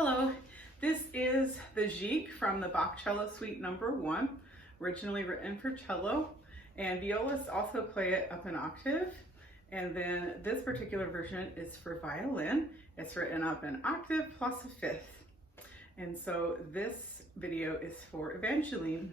Hello, this is the Gigue from the Bach Cello Suite Number 1, originally written for cello, and violists also play it up an octave. And then this particular version is for violin. It's written up an octave plus a fifth. And so this video is for Evangeline.